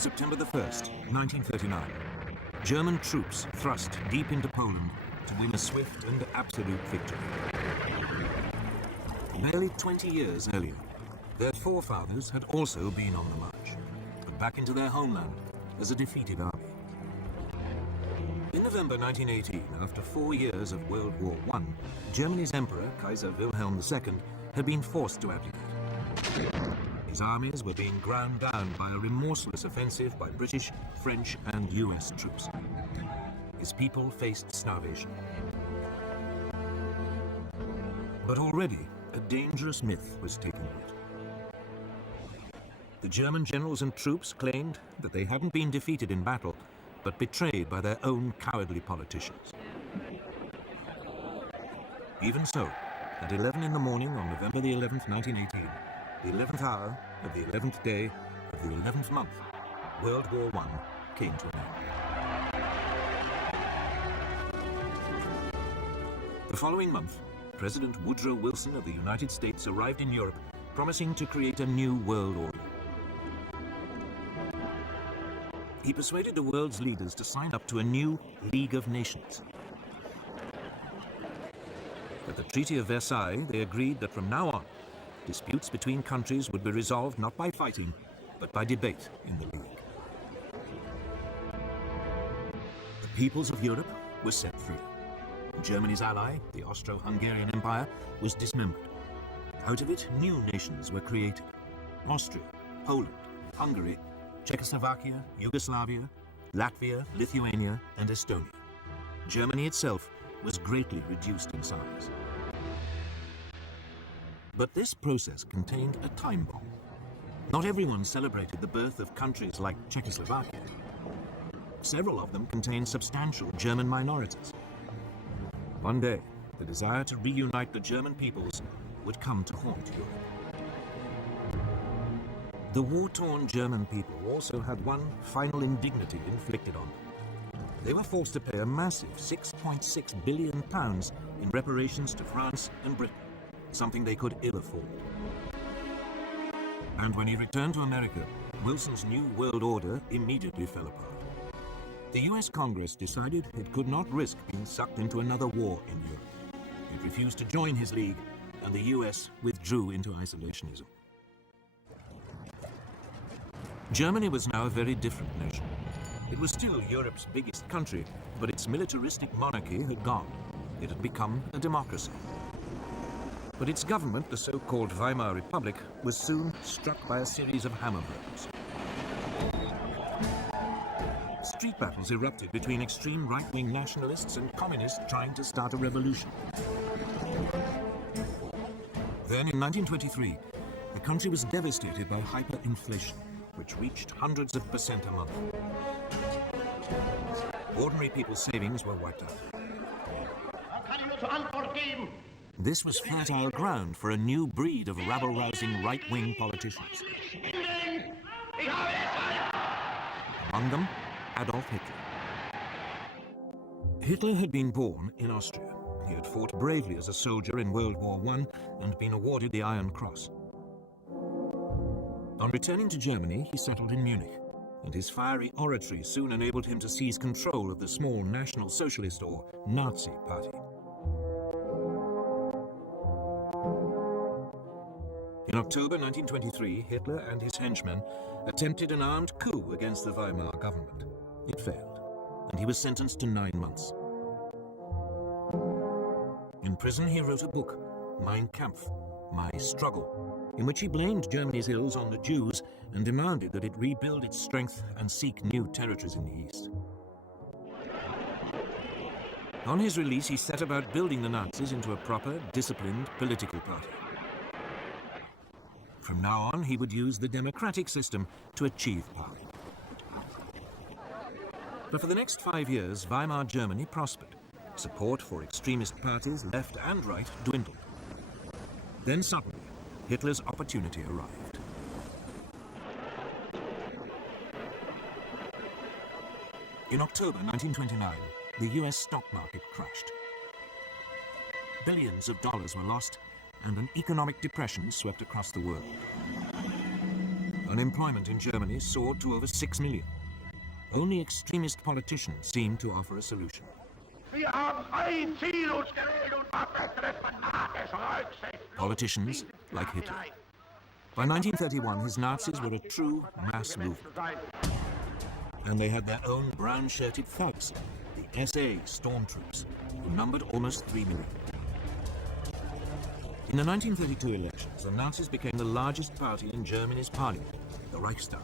September the 1st, 1939. German troops thrust deep into Poland to win a swift and absolute victory. Barely 20 years earlier, their forefathers had also been on the march, but back into their homeland as a defeated army. In November 1918, after 4 years of World War I, Germany's Emperor, Kaiser Wilhelm II, had been forced to abdicate. His armies were being ground down by a remorseless offensive by British, French, and US troops. His people faced starvation. But already, a dangerous myth was taking root. The German generals and troops claimed that they hadn't been defeated in battle, but betrayed by their own cowardly politicians. Even so, at 11 in the morning on November the 11th, 1918, the 11th hour of the 11th day of the 11th month, World War I came to an end. The following month, President Woodrow Wilson of the United States arrived in Europe, promising to create a new world order. He persuaded the world's leaders to sign up to a new League of Nations. At the Treaty of Versailles, they agreed that from now on, disputes between countries would be resolved not by fighting, but by debate in the League. The peoples of Europe were set free. Germany's ally, the Austro-Hungarian Empire, was dismembered. Out of it, new nations were created: Austria, Poland, Hungary, Czechoslovakia, Yugoslavia, Latvia, Lithuania, and Estonia. Germany itself was greatly reduced in size. But this process contained a time bomb. Not everyone celebrated the birth of countries like Czechoslovakia. Several of them contained substantial German minorities. One day, the desire to reunite the German peoples would come to haunt Europe. The war-torn German people also had one final indignity inflicted on them. They were forced to pay a massive £6.6 billion in reparations to France and Britain, something they could ill afford. And when he returned to America, Wilson's new world order immediately fell apart. The US Congress decided it could not risk being sucked into another war in Europe. It refused to join his league, and the US withdrew into isolationism. Germany was now a very different nation. It was still Europe's biggest country, but its militaristic monarchy had gone. It had become a democracy. But its government, the so-called Weimar Republic, was soon struck by a series of hammer blows. Street battles erupted between extreme right-wing nationalists and communists trying to start a revolution. Then, in 1923, the country was devastated by hyperinflation, which reached hundreds of % a month. Ordinary people's savings were wiped out. This was fertile ground for a new breed of rabble-rousing right-wing politicians. Among them, Adolf Hitler. Hitler had been born in Austria. He had fought bravely as a soldier in World War I and been awarded the Iron Cross. On returning to Germany, he settled in Munich, and his fiery oratory soon enabled him to seize control of the small National Socialist or Nazi Party. In October 1923, Hitler and his henchmen attempted an armed coup against the Weimar government. It failed, and he was sentenced to 9 months. In prison, he wrote a book, Mein Kampf, My Struggle, in which he blamed Germany's ills on the Jews and demanded that it rebuild its strength and seek new territories in the East. On his release, he set about building the Nazis into a proper, disciplined political party. From now on, he would use the democratic system to achieve power. But for the next 5 years, Weimar Germany prospered. Support for extremist parties, left and right, dwindled. Then suddenly, Hitler's opportunity arrived. In October 1929, the US stock market crashed. Billions of dollars were lost, and an economic depression swept across the world. Unemployment in Germany soared to over 6 million. Only extremist politicians seemed to offer a solution. Politicians like Hitler. By 1931, his Nazis were a true mass movement. And they had their own brown-shirted thugs, the SA stormtroops, who numbered almost 3 million. In the 1932 elections, the Nazis became the largest party in Germany's parliament, the Reichstag.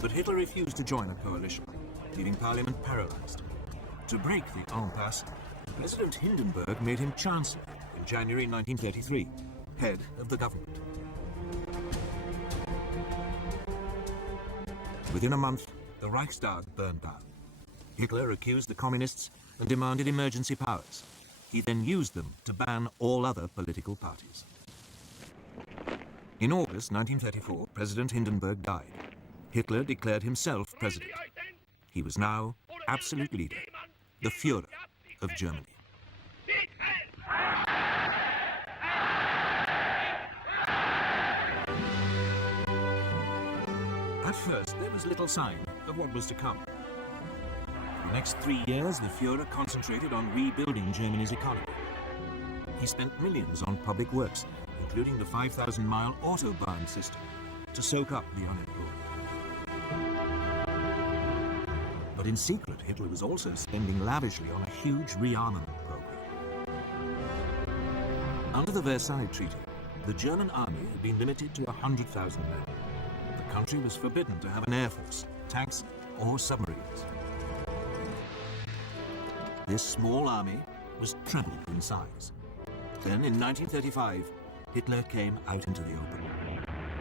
But Hitler refused to join a coalition, leaving parliament paralyzed. To break the impasse, President Hindenburg made him chancellor in January 1933, head of the government. Within a month, the Reichstag burned down. Hitler accused the communists and demanded emergency powers. He then used them to ban all other political parties. In August 1934, President Hindenburg died. Hitler declared himself president. He was now absolute leader, the Führer of Germany. At first, there was little sign of what was to come. For the next 3 years, the Führer concentrated on rebuilding Germany's economy. He spent millions on public works, including the 5,000-mile Autobahn system, to soak up the unemployed. But in secret, Hitler was also spending lavishly on a huge rearmament program. Under the Versailles Treaty, the German army had been limited to 100,000 men. The country was forbidden to have an air force, tanks, or submarines. This small army was trebled in size. Then, in 1935, Hitler came out into the open.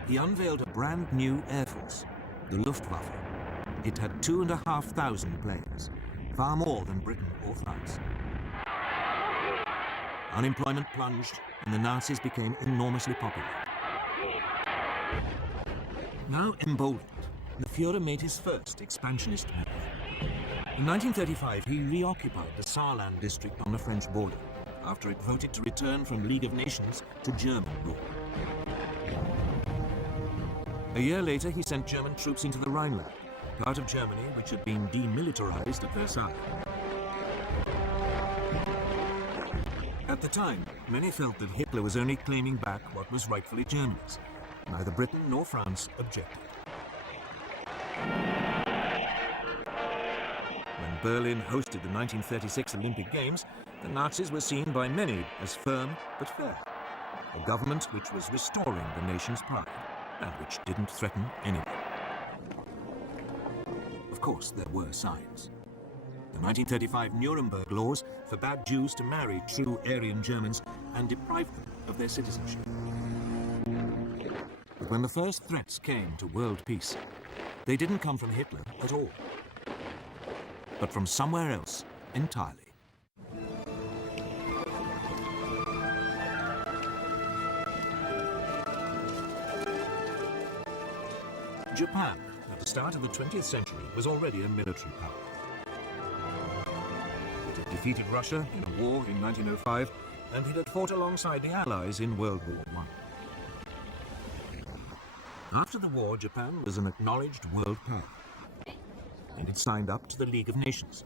He unveiled a brand new air force, the Luftwaffe. It had 2,500 planes, far more than Britain or France. Unemployment plunged, and the Nazis became enormously popular. Now emboldened, the Führer made his first expansionist move. In 1935, he reoccupied the Saarland district on the French border, after it voted to return from League of Nations to German rule. A year later, he sent German troops into the Rhineland, part of Germany which had been demilitarized at Versailles. At the time, many felt that Hitler was only claiming back what was rightfully Germany's. Neither Britain nor France objected. When Berlin hosted the 1936 Olympic Games, the Nazis were seen by many as firm but fair, a government which was restoring the nation's pride and which didn't threaten anyone. Of course, there were signs. The 1935 Nuremberg laws forbade Jews to marry true Aryan Germans and deprived them of their citizenship. But when the first threats came to world peace, they didn't come from Hitler at all, but from somewhere else entirely. Japan, at the start of the 20th century, was already a military power. It had defeated Russia in a war in 1905, and it had fought alongside the Allies in World War I. After the war, Japan was an acknowledged world power, and it signed up to the League of Nations.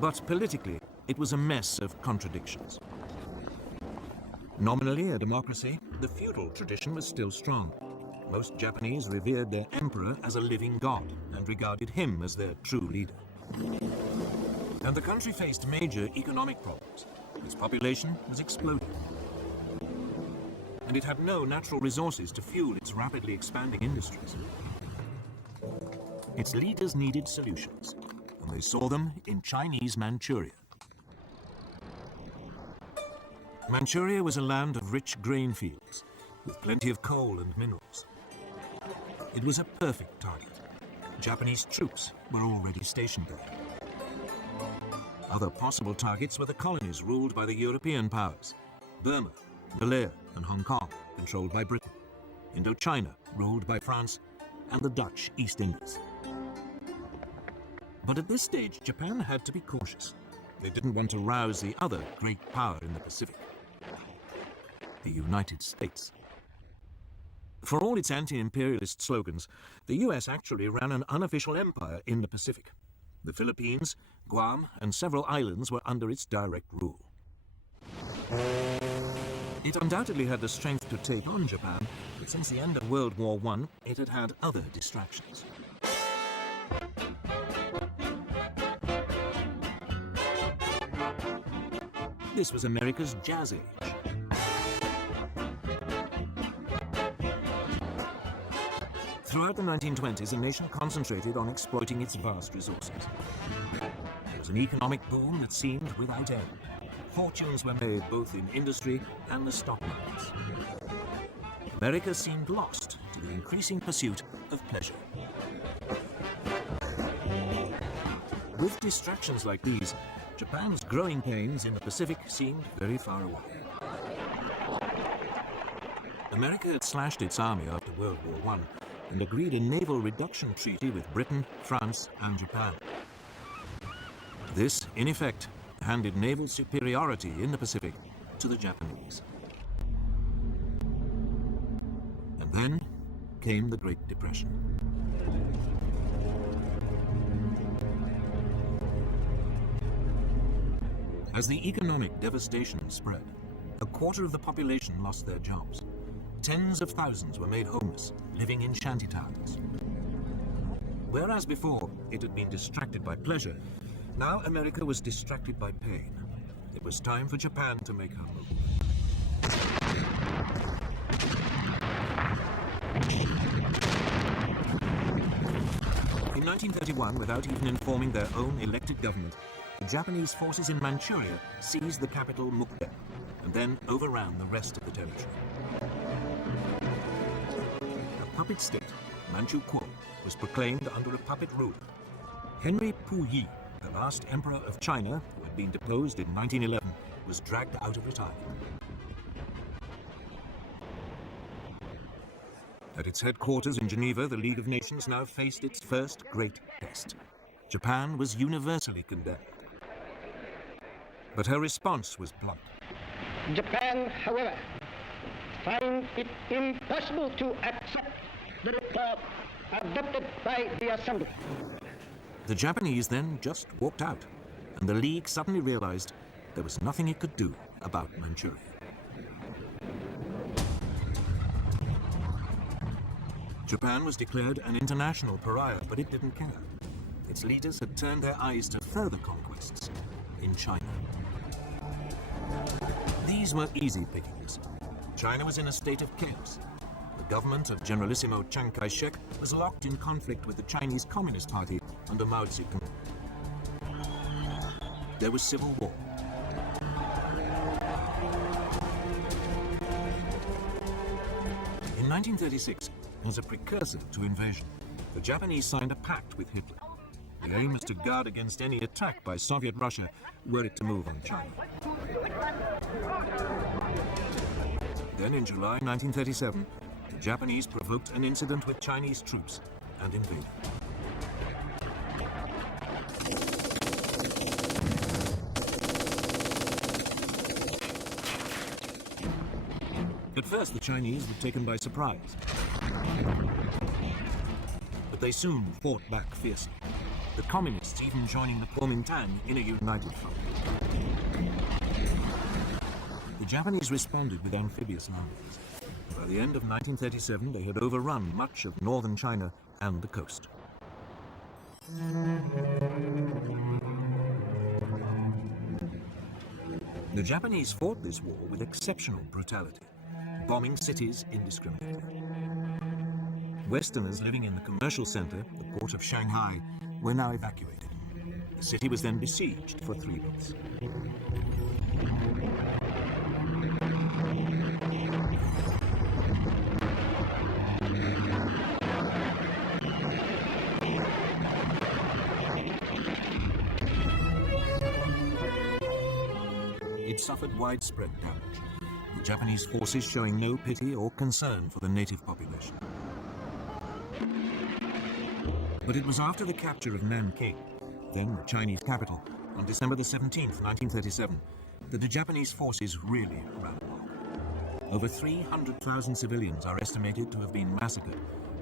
But politically, it was a mess of contradictions. Nominally a democracy, the feudal tradition was still strong. Most Japanese revered their emperor as a living god and regarded him as their true leader. And the country faced major economic problems. Its population was exploding. And it had no natural resources to fuel its rapidly expanding industries. Its leaders needed solutions, and they saw them in Chinese Manchuria. Manchuria was a land of rich grain fields, with plenty of coal and minerals. It was a perfect target. Japanese troops were already stationed there. Other possible targets were the colonies ruled by the European powers: Burma, Malaya, and Hong Kong, controlled by Britain; Indochina, ruled by France; and the Dutch East Indies. But at this stage, Japan had to be cautious. They didn't want to rouse the other great power in the Pacific. the United States. For all its anti-imperialist slogans, the US actually ran an unofficial empire in the Pacific. The Philippines, Guam, and several islands were under its direct rule. It undoubtedly had the strength to take on Japan, but since the end of World War I, it had had other distractions. This was America's Jazz Age. Throughout the 1920s, the nation concentrated on exploiting its vast resources. There was an economic boom that seemed without end. Fortunes were made both in industry and the stock markets. America seemed lost to the increasing pursuit of pleasure. With distractions like these, Japan's growing pains in the Pacific seemed very far away. America had slashed its army after World War I and agreed a naval reduction treaty with Britain, France, and Japan. This, in effect, handed naval superiority in the Pacific to the Japanese. And then came the Great Depression. As the economic devastation spread, a quarter of the population lost their jobs. Tens of thousands were made homeless, living in shantytowns. Whereas before it had been distracted by pleasure, now America was distracted by pain. It was time for Japan to make her move. In 1931, without even informing their own elected government, the Japanese forces in Manchuria seized the capital Mukden and then overran the rest of the territory. A puppet state, Manchu Kuo, was proclaimed under a puppet ruler. Henry Puyi, the last emperor of China, who had been deposed in 1911, was dragged out of retirement. At its headquarters in Geneva, the League of Nations now faced its first great test. Japan was universally condemned. But her response was blunt. Japan, however, finds it impossible to accept the report adopted by the Assembly. The Japanese then just walked out, and the League suddenly realized there was nothing it could do about Manchuria. Japan was declared an international pariah, but it didn't care. Its leaders had turned their eyes to further conquests in China. These were easy pickings. China was in a state of chaos. The government of Generalissimo Chiang Kai-shek was locked in conflict with the Chinese Communist Party under Mao Zedong. There was civil war. In 1936, as a precursor to invasion, the Japanese signed a pact with Hitler. The aim was to guard against any attack by Soviet Russia were it to move on China. Then in July 1937, the Japanese provoked an incident with Chinese troops and invaded. At first, the Chinese were taken by surprise. But they soon fought back fiercely, the Communists even joining the Kuomintang in a united front. The Japanese responded with amphibious armies. By the end of 1937, they had overrun much of northern China and the coast. The Japanese fought this war with exceptional brutality, bombing cities indiscriminately. Westerners living in the commercial center, the port of Shanghai, were now evacuated. The city was then besieged for 3 months. It suffered widespread damage, the Japanese forces showing no pity or concern for the native population. But it was after the capture of Nanking, then the Chinese capital, on December the 17th, 1937, that the Japanese forces really ran amok. Over 300,000 civilians are estimated to have been massacred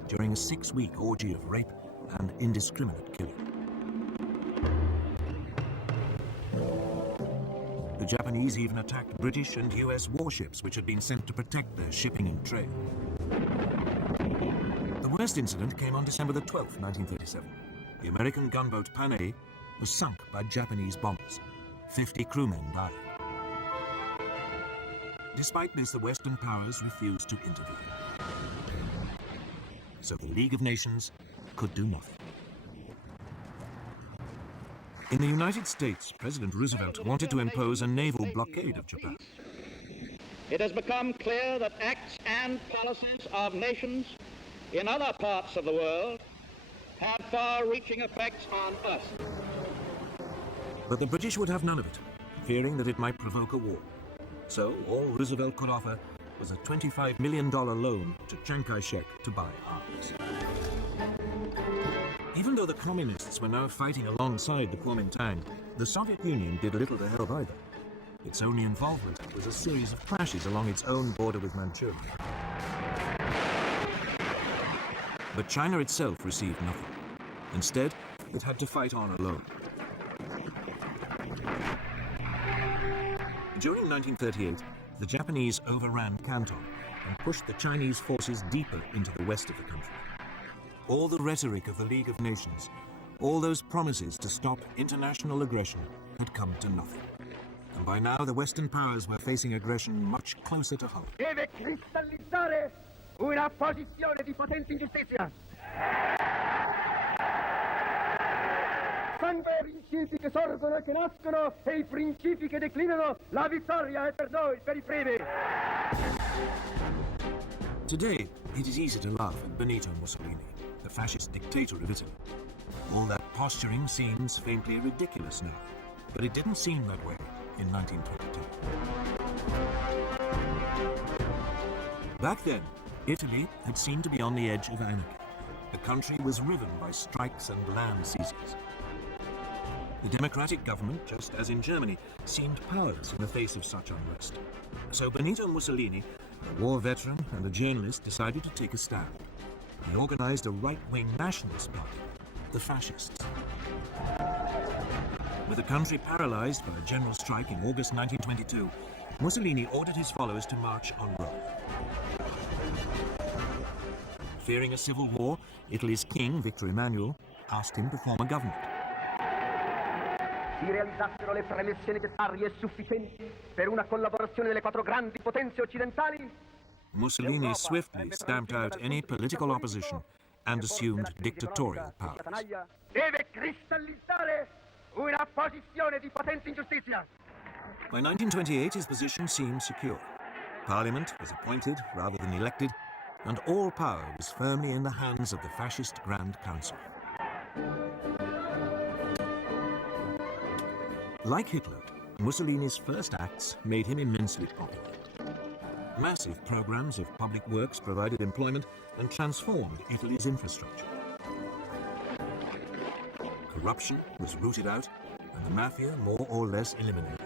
during a 6-week orgy of rape and indiscriminate killing. The Japanese even attacked British and US warships which had been sent to protect their shipping and trade. The worst incident came on December the 12th, 1937. The American gunboat Panay was sunk by Japanese bombers. 50 crewmen died. Despite this, the Western powers refused to intervene. So the League of Nations could do nothing. In the United States, President Roosevelt wanted to impose a naval blockade of Japan. It has become clear that acts and policies of nations in other parts of the world have far-reaching effects on us. But the British would have none of it, fearing that it might provoke a war. So all Roosevelt could offer was a $25 million loan to Chiang Kai-shek to buy arms. Even though the communists were now fighting alongside the Kuomintang, the Soviet Union did little to help either. Its only involvement was a series of clashes along its own border with Manchuria. But China itself received nothing. Instead, it had to fight on alone. During 1938, the Japanese overran Canton and pushed the Chinese forces deeper into the west of the country. All the rhetoric of the League of Nations, all those promises to stop international aggression had come to nothing. And by now, the Western powers were facing aggression much closer to home. Deve cristallizzare una posizione di potente ingiustizia. Sangue i principi che sorgono e che nascono e i principi che declinano, la vittoria è per noi, per i primi. Today, it is easy to laugh at Benito Mussolini, the fascist dictator of Italy. All that posturing seems faintly ridiculous now, but it didn't seem that way in 1922. Back then, Italy had seemed to be on the edge of anarchy. The country was riven by strikes and land seizures. The democratic government, just as in Germany, seemed powerless in the face of such unrest. So Benito Mussolini, a war veteran and a journalist, decided to take a stand. He organized a right-wing nationalist party, the Fascists. With the country paralyzed by a general strike in August 1922, Mussolini ordered his followers to march on Rome. Fearing a civil war, Italy's king, Victor Emmanuel, asked him to form a government. Si realizzassero le premesse necessarie e sufficienti per una collaborazione delle quattro grandi potenze occidentali, Mussolini swiftly stamped out any political opposition and assumed dictatorial powers. deve cristallizzare una posizione di potente ingiustizia. By 1928, his position seemed secure. Parliament was appointed rather than elected, and all power was firmly in the hands of the fascist Grand Council. Like Hitler, Mussolini's first acts made him immensely popular. Massive programs of public works provided employment and transformed Italy's infrastructure. Corruption was rooted out, and the mafia more or less eliminated.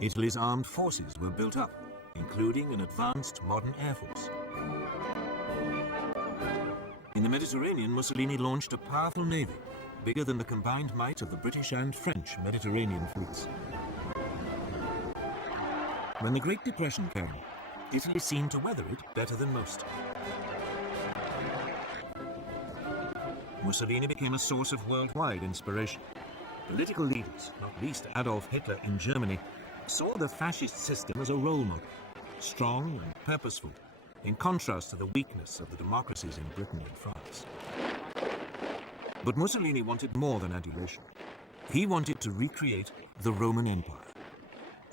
Italy's armed forces were built up, including an advanced modern air force. In the Mediterranean, Mussolini launched a powerful navy, bigger than the combined might of the British and French Mediterranean fleets. When the Great Depression came, Italy seemed to weather it better than most. Mussolini became a source of worldwide inspiration. Political leaders, not least Adolf Hitler in Germany, saw the fascist system as a role model, strong and purposeful, in contrast to the weakness of the democracies in Britain and France. But Mussolini wanted more than adulation. He wanted to recreate the Roman Empire,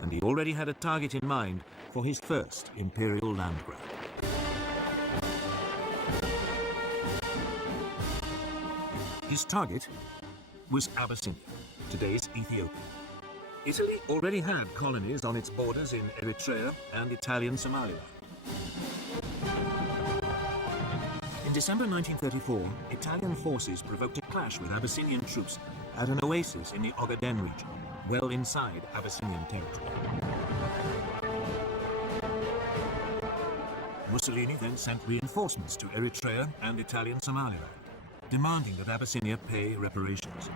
and he already had a target in mind for his first imperial land grab. His target was Abyssinia, today's Ethiopia. Italy already had colonies on its borders in Eritrea and Italian Somaliland. In December 1934, Italian forces provoked a clash with Abyssinian troops at an oasis in the Ardennes region, well inside Abyssinian territory. Mussolini then sent reinforcements to Eritrea and Italian Somaliland, demanding that Abyssinia pay reparations.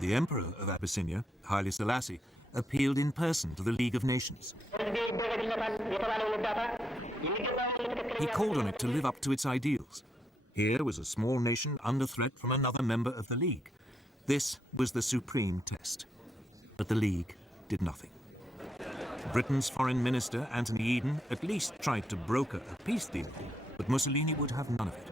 The Emperor of Abyssinia, Haile Selassie, appealed in person to the League of Nations. He called on it to live up to its ideals. Here was a small nation under threat from another member of the League. This was the supreme test. But the League did nothing. Britain's Foreign Minister, Anthony Eden, at least tried to broker a peace deal, but Mussolini would have none of it.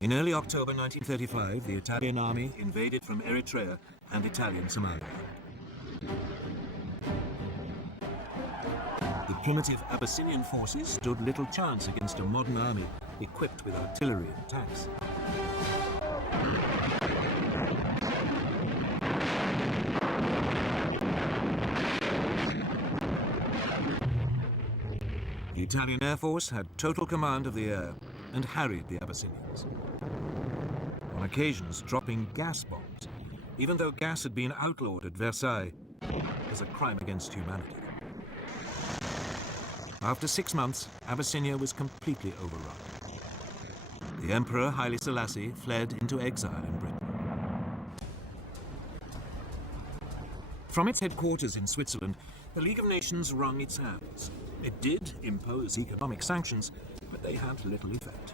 In early October 1935, the Italian army invaded from Eritrea and Italian Somaliland. The primitive Abyssinian forces stood little chance against a modern army equipped with artillery and tanks. The Italian Air Force had total command of the air and harried the Abyssinians, on occasions dropping gas bombs, even though gas had been outlawed at Versailles as a crime against humanity. After 6 months, Abyssinia was completely overrun. The Emperor Haile Selassie fled into exile in Britain. From its headquarters in Switzerland, the League of Nations wrung its hands. It did impose economic sanctions, but they had little effect.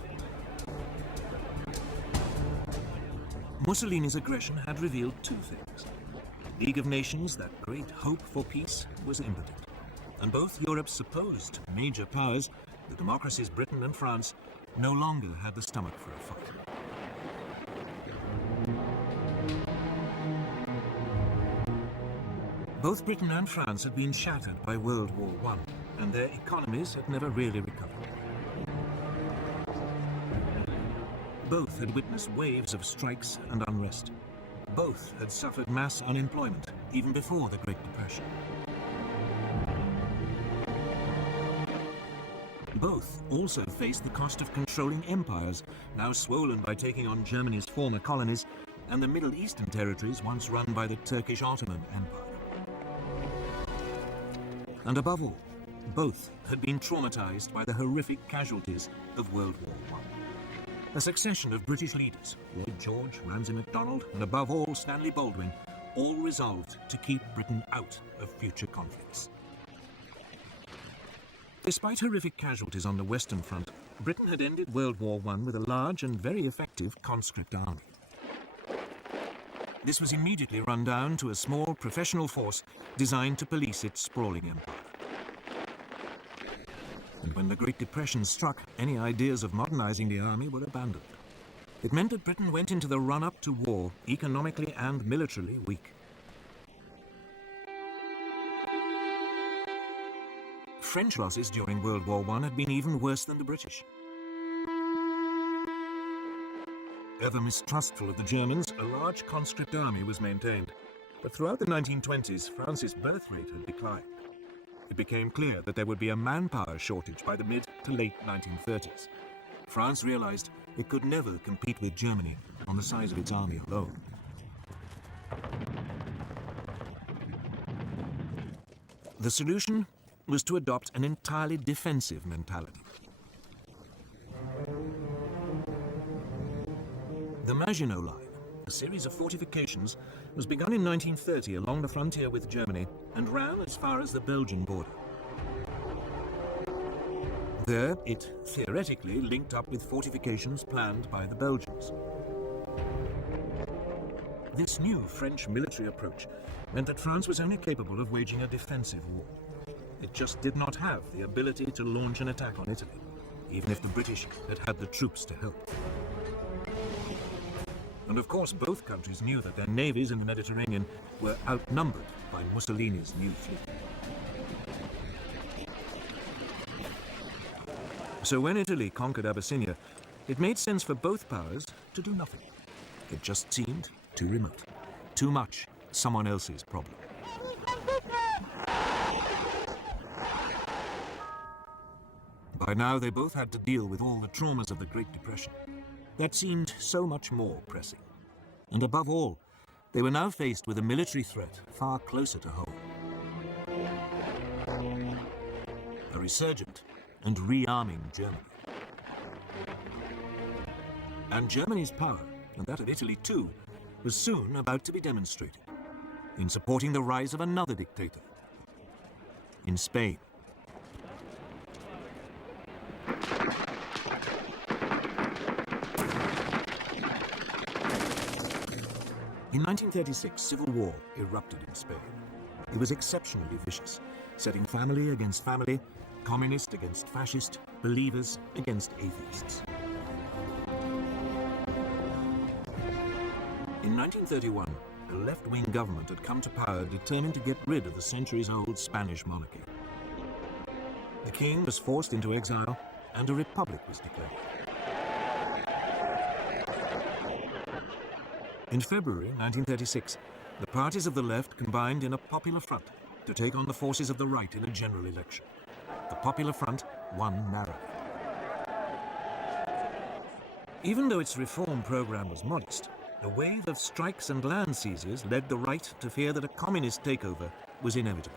Mussolini's aggression had revealed two things. The League of Nations, that great hope for peace, was impotent. And both Europe's supposed major powers, the democracies Britain and France, no longer had the stomach for a fight. Both Britain and France had been shattered by World War I, and their economies had never really recovered. Both had witnessed waves of strikes and unrest. Both had suffered mass unemployment, even before the Great Depression. Both also faced the cost of controlling empires, now swollen by taking on Germany's former colonies and the Middle Eastern territories once run by the Turkish Ottoman Empire. And above all, both had been traumatized by the horrific casualties of World War I. A succession of British leaders, Lloyd George, Ramsay MacDonald, and above all Stanley Baldwin, all resolved to keep Britain out of future conflicts. Despite horrific casualties on the Western Front, Britain had ended World War I with a large and very effective conscript army. This was immediately run down to a small professional force designed to police its sprawling empire. And when the Great Depression struck, any ideas of modernizing the army were abandoned. It meant that Britain went into the run-up to war economically and militarily weak. French losses during World War I had been even worse than the British. Ever mistrustful of the Germans, a large conscript army was maintained. But throughout the 1920s, France's birth rate had declined. It became clear that there would be a manpower shortage by the mid to late 1930s. France realized it could never compete with Germany on the size of its army alone. The solution was to adopt an entirely defensive mentality. The Maginot Line, a series of fortifications, was begun in 1930 along the frontier with Germany and ran as far as the Belgian border. There, it theoretically linked up with fortifications planned by the Belgians. This new French military approach meant that France was only capable of waging a defensive war. It just did not have the ability to launch an attack on Italy, even if the British had had the troops to help. And of course, both countries knew that their navies in the Mediterranean were outnumbered by Mussolini's new fleet. So when Italy conquered Abyssinia, it made sense for both powers to do nothing. It just seemed too remote, too much someone else's problem. By now, they both had to deal with all the traumas of the Great Depression. That seemed so much more pressing. And above all, they were now faced with a military threat far closer to home. resurgent and rearming Germany. And Germany's power, and that of Italy too, was soon about to be demonstrated in supporting the rise of another dictator in Spain. In 1936, civil war erupted in Spain. It was exceptionally vicious, setting family against family, communist against fascist, believers against atheists. In 1931, a left-wing government had come to power determined to get rid of the centuries-old Spanish monarchy. The king was forced into exile and a republic was declared. In February 1936, the parties of the left combined in a popular front to take on the forces of the right in a general election. The Popular Front won narrowly. Even though its reform program was modest, a wave of strikes and land seizures led the right to fear that a communist takeover was inevitable.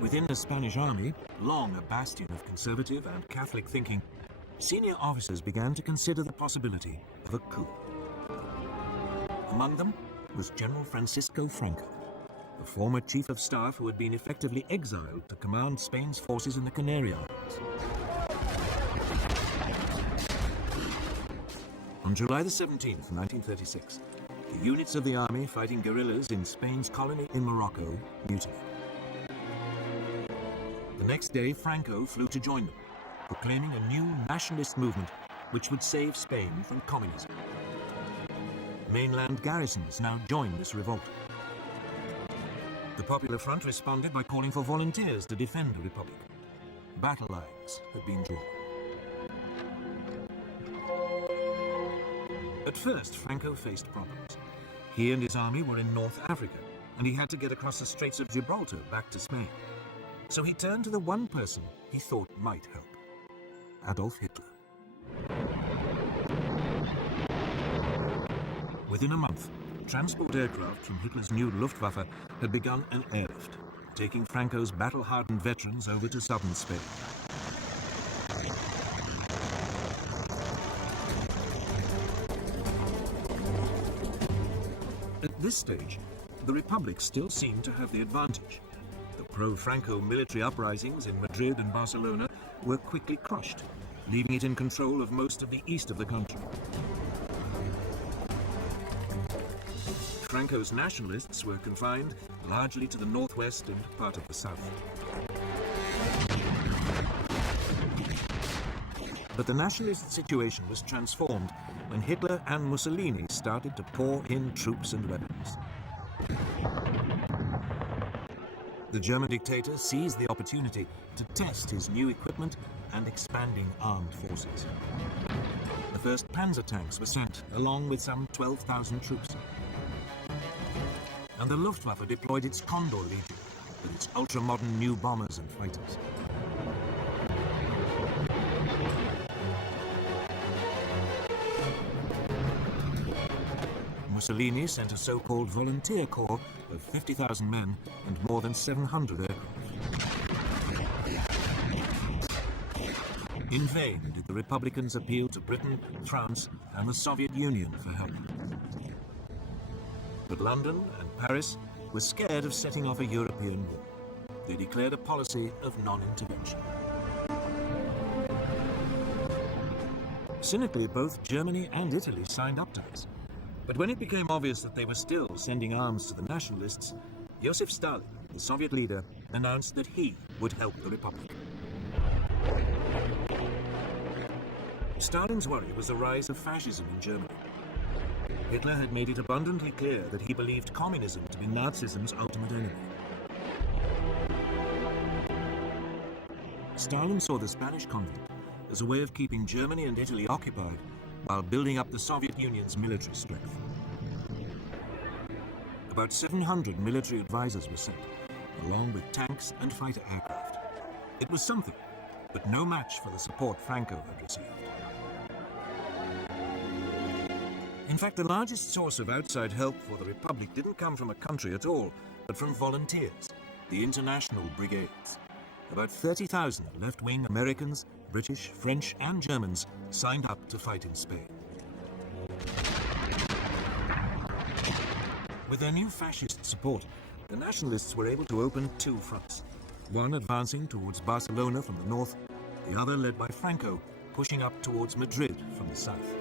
Within the Spanish army, long a bastion of conservative and Catholic thinking, senior officers began to consider the possibility of a coup. Among them was General Francisco Franco, the former chief of staff who had been effectively exiled to command Spain's forces in the Canary Islands. On July the 17th, 1936, the units of the army fighting guerrillas in Spain's colony in Morocco mutinied. The next day, Franco flew to join them, proclaiming a new nationalist movement which would save Spain from communism. Mainland garrisons now joined this revolt. The Popular Front responded by calling for volunteers to defend the Republic. Battle lines had been drawn. At first, Franco faced problems. He and his army were in North Africa, and he had to get across the Straits of Gibraltar back to Spain. So he turned to the one person he thought might help: Adolf Hitler. Within a month, transport aircraft from Hitler's new Luftwaffe had begun an airlift, taking Franco's battle-hardened veterans over to southern Spain. At this stage, the Republic still seemed to have the advantage. The pro-Franco military uprisings in Madrid and Barcelona were quickly crushed, leaving it in control of most of the east of the country. Franco's nationalists were confined largely to the northwest and part of the south. But the nationalist situation was transformed when Hitler and Mussolini started to pour in troops and weapons. The German dictator seized the opportunity to test his new equipment and expanding armed forces. The first panzer tanks were sent, along with some 12,000 troops. And the Luftwaffe deployed its Condor Legion with its ultra-modern new bombers and fighters. Mussolini sent a so-called volunteer corps of 50,000 men and more than 700 aircraft. In vain did the Republicans appeal to Britain, France, and the Soviet Union for help. But London and Paris were scared of setting off a European war. They declared a policy of non-intervention. Cynically, both Germany and Italy signed up to this. But when it became obvious that they were still sending arms to the nationalists, Joseph Stalin, the Soviet leader, announced that he would help the Republic. Stalin's worry was the rise of fascism in Germany. Hitler had made it abundantly clear that he believed communism to be Nazism's ultimate enemy. Stalin saw the Spanish conflict as a way of keeping Germany and Italy occupied while building up the Soviet Union's military strength. About 700 military advisors were sent, along with tanks and fighter aircraft. It was something, but no match for the support Franco had received. In In fact, the largest source of outside help for the Republic didn't come from a country at all, but from volunteers, the International Brigades. About 30,000 left-wing Americans, British, French and Germans signed up to fight in Spain. With their new fascist support, the nationalists were able to open two fronts, one advancing towards Barcelona from the north, the other led by Franco, pushing up towards Madrid from the south.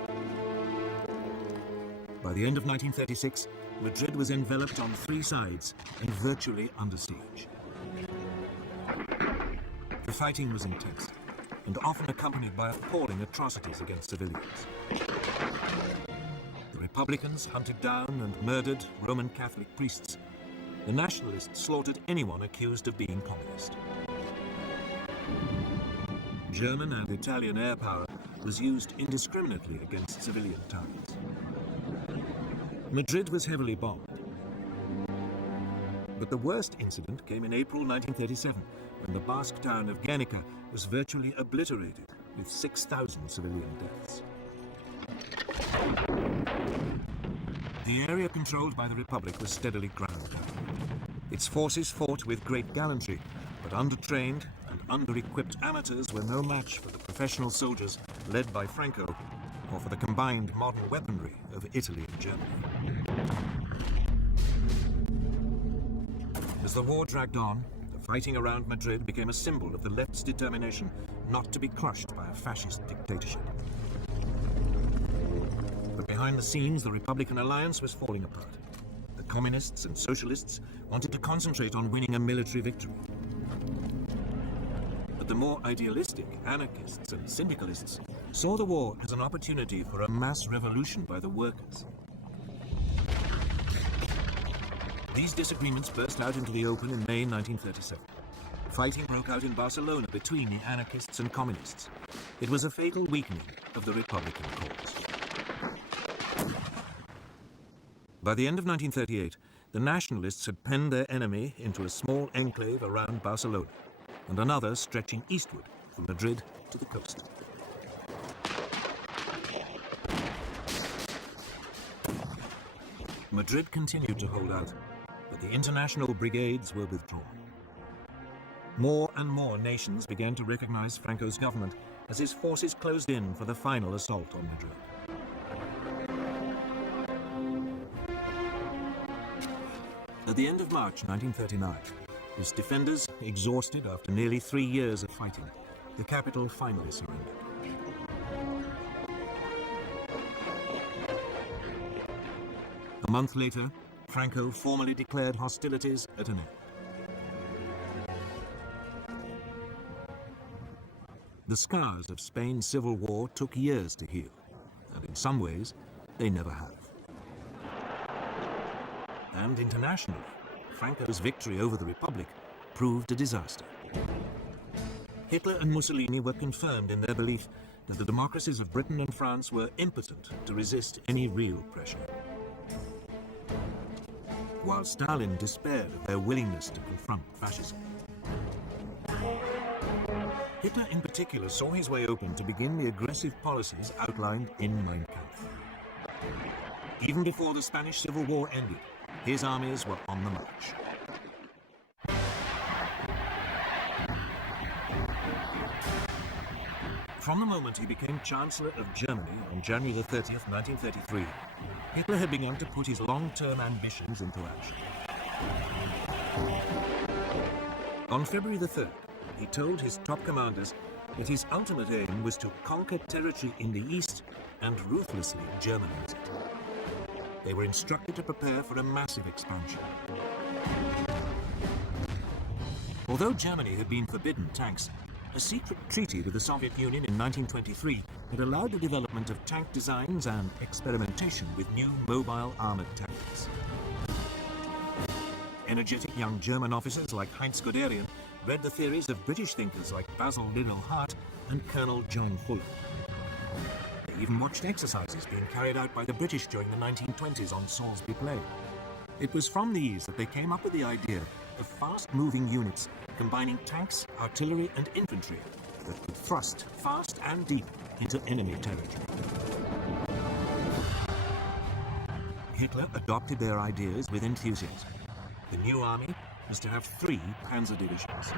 By the end of 1936, Madrid was enveloped on three sides and virtually under siege. The fighting was intense and often accompanied by appalling atrocities against civilians. The Republicans hunted down and murdered Roman Catholic priests. The nationalists slaughtered anyone accused of being communist. German and Italian air power was used indiscriminately against civilian targets. Madrid was heavily bombed. But the worst incident came in April 1937, when the Basque town of Guernica was virtually obliterated, with 6,000 civilian deaths. The area controlled by the Republic was steadily ground down. Its forces fought with great gallantry, but undertrained and under-equipped amateurs were no match for the professional soldiers led by Franco, or for the combined modern weaponry of Italy and Germany. As the war dragged on, the fighting around Madrid became a symbol of the left's determination not to be crushed by a fascist dictatorship. But behind the scenes, the Republican alliance was falling apart. The communists and socialists wanted to concentrate on winning a military victory. But the more idealistic anarchists and syndicalists saw the war as an opportunity for a mass revolution by the workers. These disagreements burst out into the open in May 1937. Fighting broke out in Barcelona between the anarchists and communists. It was a fatal weakening of the Republican cause. By the end of 1938, the nationalists had penned their enemy into a small enclave around Barcelona, and another stretching eastward from Madrid to the coast. Madrid continued to hold out, but the international brigades were withdrawn. More and more nations began to recognize Franco's government as his forces closed in for the final assault on Madrid. At the end of March 1939, its defenders, exhausted after nearly 3 years of fighting, the capital finally surrendered. A month later, Franco formally declared hostilities at an end. The scars of Spain's civil war took years to heal, and in some ways, they never have. And internationally, Franco's victory over the Republic proved a disaster. Hitler and Mussolini were confirmed in their belief that the democracies of Britain and France were impotent to resist any real pressure. While Stalin despaired of their willingness to confront fascism. Hitler in particular saw his way open to begin the aggressive policies outlined in Mein Kampf. Even before the Spanish Civil War ended, his armies were on the march. From the moment he became Chancellor of Germany on January 30th, 1933, Hitler had begun to put his long-term ambitions into action. On February the 3rd, he told his top commanders that his ultimate aim was to conquer territory in the east and ruthlessly Germanize it. They were instructed to prepare for a massive expansion. Although Germany had been forbidden tanks, a secret treaty with the Soviet Union in 1923 had allowed the development of tank designs and experimentation with new mobile armored tactics. Energetic young German officers like Heinz Guderian read the theories of British thinkers like Basil Liddell Hart and Colonel John Fuller. They even watched exercises being carried out by the British during the 1920s on Salisbury Plain. It was from these that they came up with the idea of fast-moving units combining tanks, artillery and infantry that could thrust fast and deep into enemy territory. Hitler adopted their ideas with enthusiasm. The new army was to have 3 panzer divisions.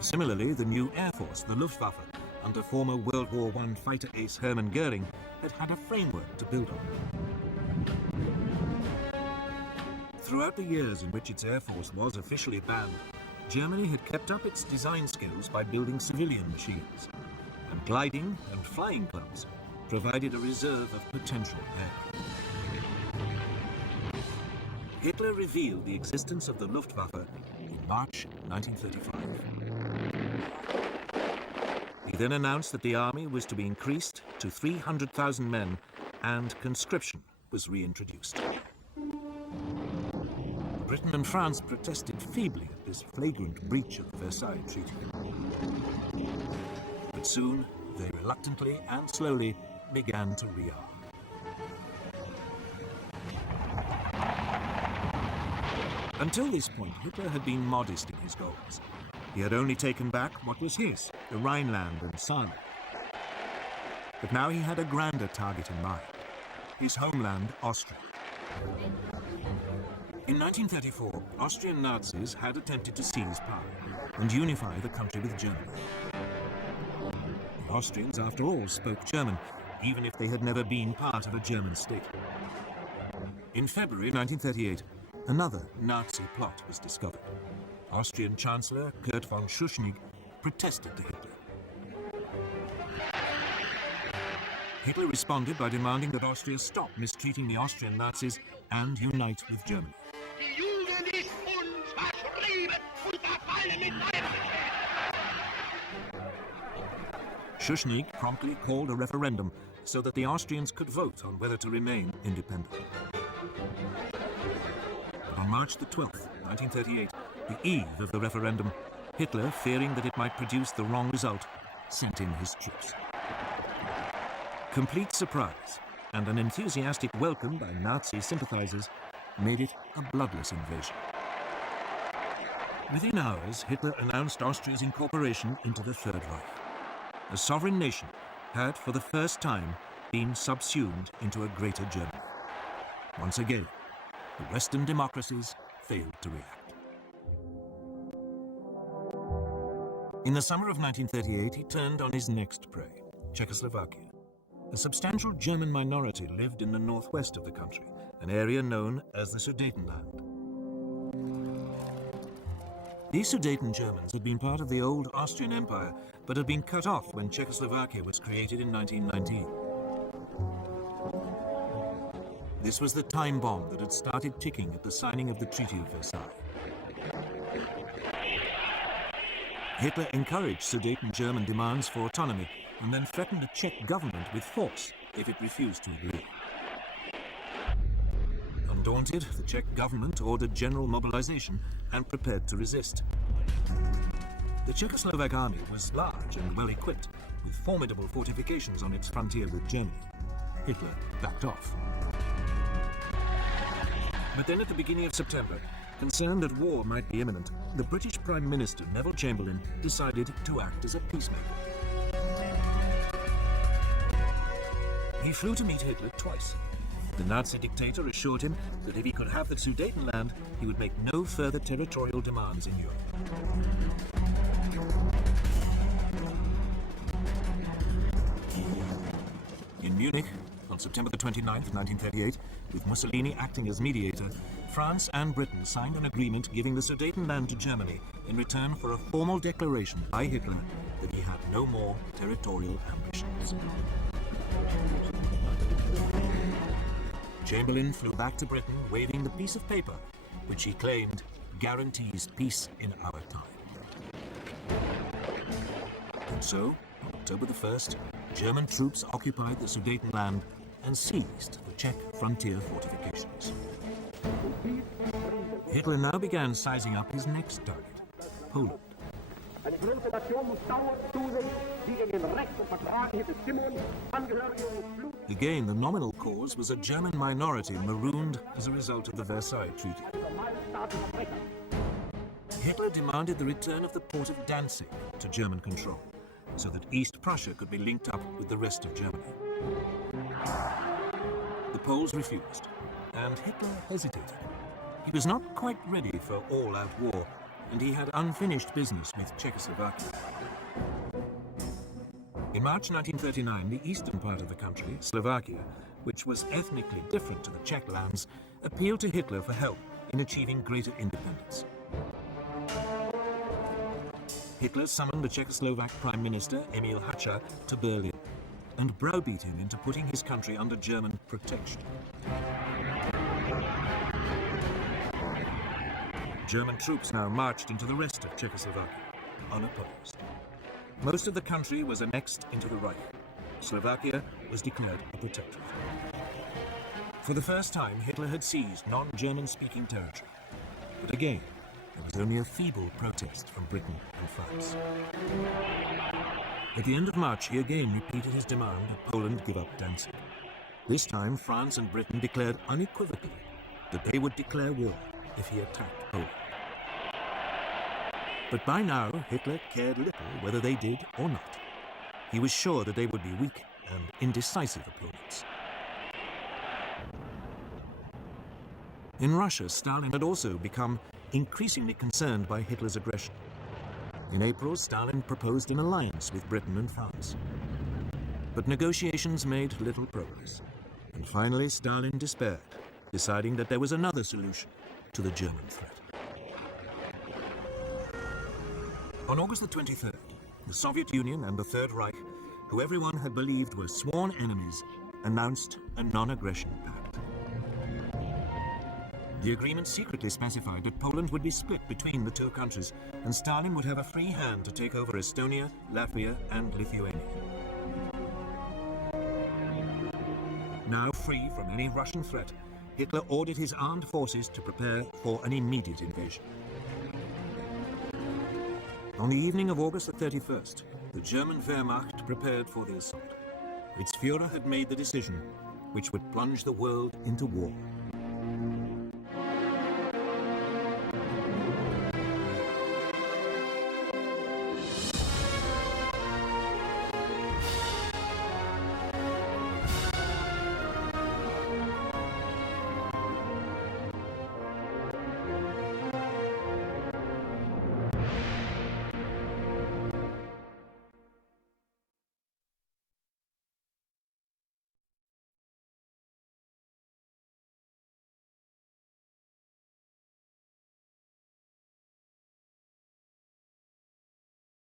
Similarly, the new Air Force, the Luftwaffe, under former World War I fighter ace Hermann Goering, had a framework to build on. Throughout the years in which its Air Force was officially banned, Germany had kept up its design skills by building civilian machines, and gliding and flying clubs provided a reserve of potential air. Hitler revealed the existence of the Luftwaffe in March 1935. He then announced that the army was to be increased to 300,000 men and conscription was reintroduced. Britain and France protested feebly at this flagrant breach of the Versailles Treaty. But soon, they reluctantly and slowly began to rearm. Until this point, Hitler had been modest in his goals. He had only taken back what was his, the Rhineland and Saarland. But now he had a grander target in mind, his homeland, Austria. In 1934, Austrian Nazis had attempted to seize power and unify the country with Germany. The Austrians, after all, spoke German, even if they had never been part of a German state. In February 1938, another Nazi plot was discovered. Austrian Chancellor Kurt von Schuschnigg protested to Hitler. Hitler responded by demanding that Austria stop mistreating the Austrian Nazis and unite with Germany. Schuschnigg promptly called a referendum so that the Austrians could vote on whether to remain independent. But on March the 12th, 1938, the eve of the referendum, Hitler, fearing that it might produce the wrong result, sent in his troops. Complete surprise and an enthusiastic welcome by Nazi sympathizers made it a bloodless invasion. Within hours, Hitler announced Austria's incorporation into the Third Reich. A sovereign nation had, for the first time, been subsumed into a greater Germany. Once again, the Western democracies failed to react. In the summer of 1938, he turned on his next prey, Czechoslovakia. A substantial German minority lived in the northwest of the country, an area known as the Sudetenland. These Sudeten Germans had been part of the old Austrian Empire, but had been cut off when Czechoslovakia was created in 1919. This was the time bomb that had started ticking at the signing of the Treaty of Versailles. Hitler encouraged Sudeten German demands for autonomy and then threatened the Czech government with force if it refused to agree. Undaunted, the Czech government ordered general mobilization and prepared to resist. The Czechoslovak army was large and well equipped, with formidable fortifications on its frontier with Germany. Hitler backed off. But then at the beginning of September, concerned that war might be imminent, the British Prime Minister Neville Chamberlain decided to act as a peacemaker. He flew to meet Hitler twice. The Nazi dictator assured him that if he could have the Sudetenland, he would make no further territorial demands in Europe. In Munich, on September the 29th, 1938, with Mussolini acting as mediator, France and Britain signed an agreement giving the Sudetenland to Germany in return for a formal declaration by Hitler that he had no more territorial ambitions. Chamberlain flew back to Britain waving the piece of paper, which he claimed guarantees peace in our time. And so, on October the 1st, German troops occupied the Sudetenland and seized the Czech frontier fortifications. Hitler now began sizing up his next target, Poland. Again, the nominal cause was a German minority marooned as a result of the Versailles Treaty. Hitler demanded the return of the port of Danzig to German control, so that East Prussia could be linked up with the rest of Germany. Poles refused, and Hitler hesitated. He was not quite ready for all-out war, and he had unfinished business with Czechoslovakia. In March 1939, the eastern part of the country, Slovakia, which was ethnically different to the Czech lands, appealed to Hitler for help in achieving greater independence. Hitler summoned the Czechoslovak Prime Minister, Emil Hácha, to Berlin and browbeat him into putting his country under German protection. German troops now marched into the rest of Czechoslovakia, unopposed. Most of the country was annexed into the Reich. Slovakia was declared a protectorate. For the first time, Hitler had seized non-German-speaking territory. But again, there was only a feeble protest from Britain and France. At the end of March, he again repeated his demand that Poland give up Danzig. This time, France and Britain declared unequivocally that they would declare war if he attacked Poland. But by now, Hitler cared little whether they did or not. He was sure that they would be weak and indecisive opponents. In Russia, Stalin had also become increasingly concerned by Hitler's aggression. In April, Stalin proposed an alliance with Britain and France. But negotiations made little progress. And finally, Stalin despaired, deciding that there was another solution to the German threat. On August the 23rd, the Soviet Union and the Third Reich, who everyone had believed were sworn enemies, announced a non-aggression pact. The agreement secretly specified that Poland would be split between the two countries, and Stalin would have a free hand to take over Estonia, Latvia, and Lithuania. Now free from any Russian threat, Hitler ordered his armed forces to prepare for an immediate invasion. On the evening of August the 31st, the German Wehrmacht prepared for the assault. Its Führer had made the decision which would plunge the world into war.